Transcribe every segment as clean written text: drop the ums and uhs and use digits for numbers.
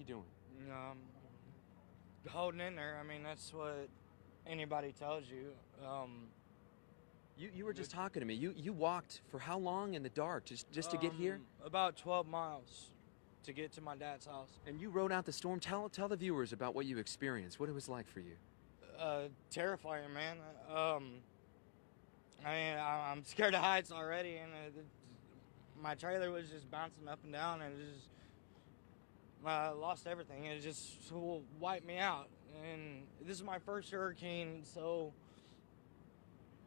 you doing? Holding in there. I mean, that's what anybody tells you. You were just talking to me. You walked for how long in the dark just to get here? About 12 miles to get to my dad's house. And you rode out the storm. Tell the viewers about what you experienced, what it was like for you. Terrifying, man. I mean, I'm scared of heights already, and my trailer was just bouncing up and down, and I lost everything. It just wiped me out. And this is my first hurricane, so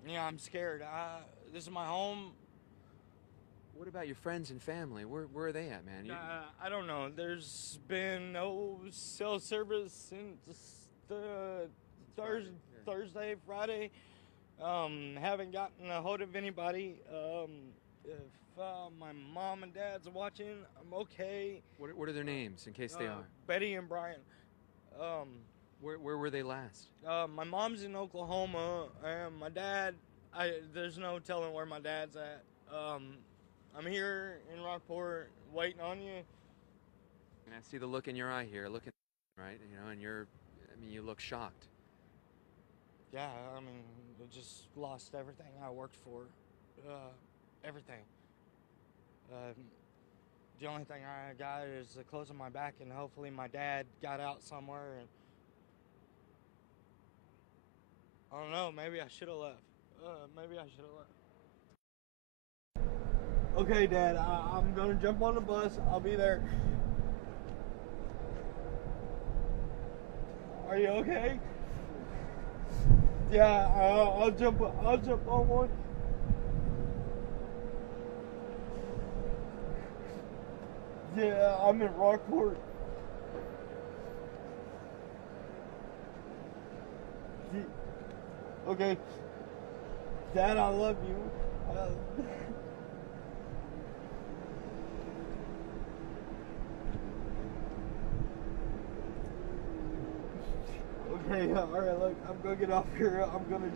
yeah, I'm scared. This is my home. What about your friends and family? Where are they at, man? I don't know. There's been no cell service since Thursday, Friday. Haven't gotten a hold of anybody. If my mom and dad's watching, I'm okay. What are their names, in case they are? Betty and Brian. Where were they last? My mom's in Oklahoma, and my dad, there's no telling where my dad's at. I'm here in Rockport waiting on you. And I see the look in your eye here, looking, right? You know, and you look shocked. Yeah, I mean, I just lost everything I worked for. Everything. The only thing I got is the clothes on my back, and hopefully my dad got out somewhere. And I don't know, maybe I should have left. Okay, Dad, I'm gonna jump on the bus. I'll be there. Are you okay? Yeah, I'll jump on one. Yeah, I'm in Rockport. Okay. Dad, I love you. Okay, alright, look, I'm gonna get off here. I'm gonna,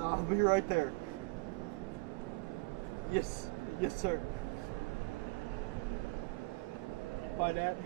I'll be right there. Yes, sir. Bye, Dad.